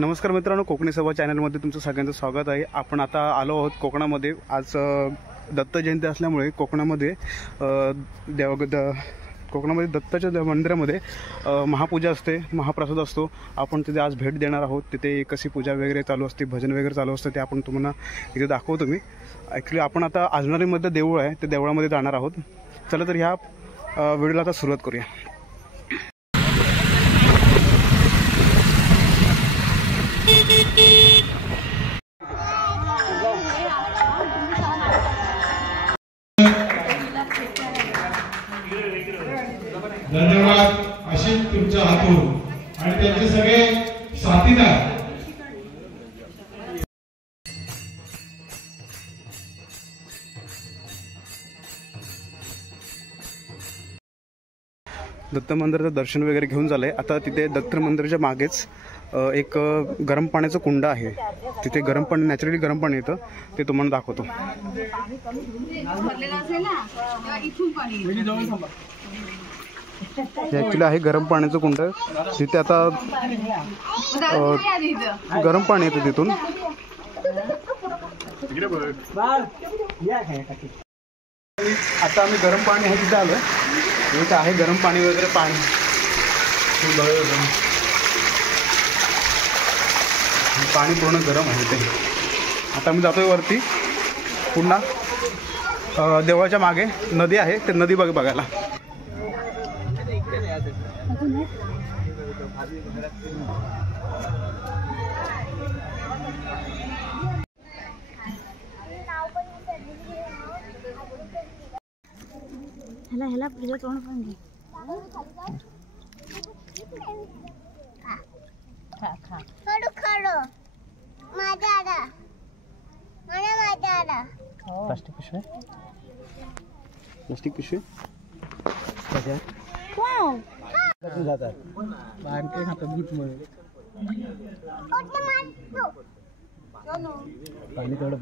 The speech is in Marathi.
नमस्कार मित्रांनो, कोकणी सभा चॅनलमध्ये तुमचं सगळ्यांचं स्वागत आहे। आपण आता आलो आहोत कोकणामध्ये। आज दत्त जयंती असल्यामुळे कोकणामध्ये दत्ताच्या मंदिरामध्ये महापूजा असते, महाप्रसाद असतो। आपण तिथे आज भेट देणार आहोत। तिथे कशी पूजा वगैरे चालू असते, भजन वगैरे चालू असतं, ते आपण तुम्हाला इथे दाखवतो मी। ॲक्च्युली आपण आता आजनारीमध्ये देऊळ आहे, ते देवळामध्ये जाणार आहोत। चला तर ह्या व्हिडिओला आता सुरुवात करूया। धन्यवाद अशीच तुमच्या हातून आणि त्यांचे सगळे साथीदार। दत्त मंदिराचं दर्शन वगैरे घेऊन झालंय। आता तिथे दत्त मंदिराच्या मागेच एक गरम पाण्याचं कुंड आहे। तिथे गरम पाणी, नॅचरली गरम पाणी येतं, ते तुम्हाला दाखवतो। ॲक्च्युली आहे गरम पाण्याचं कुंड। तिथे आता गरम पाणी येतं तिथून। आता आम्ही गरम पाणी आहे तिथे आलोय। इथे आहे गरम पाणी वगैरे, पाणी पाणी पूर्ण गरम आहे ते। आता आम्ही जातोय वरती पुन्हा देवळाच्या मागे नदी आहे, ते नदी बघायला। ह्याला तुझं तोंड पण घे। खडू खडू माझा आला, माझा आला। प्लास्टिक पिशवी, प्लास्टिक पिशवी वाव जातात बाहेर हातात गुट मध्ये पाणी थोडं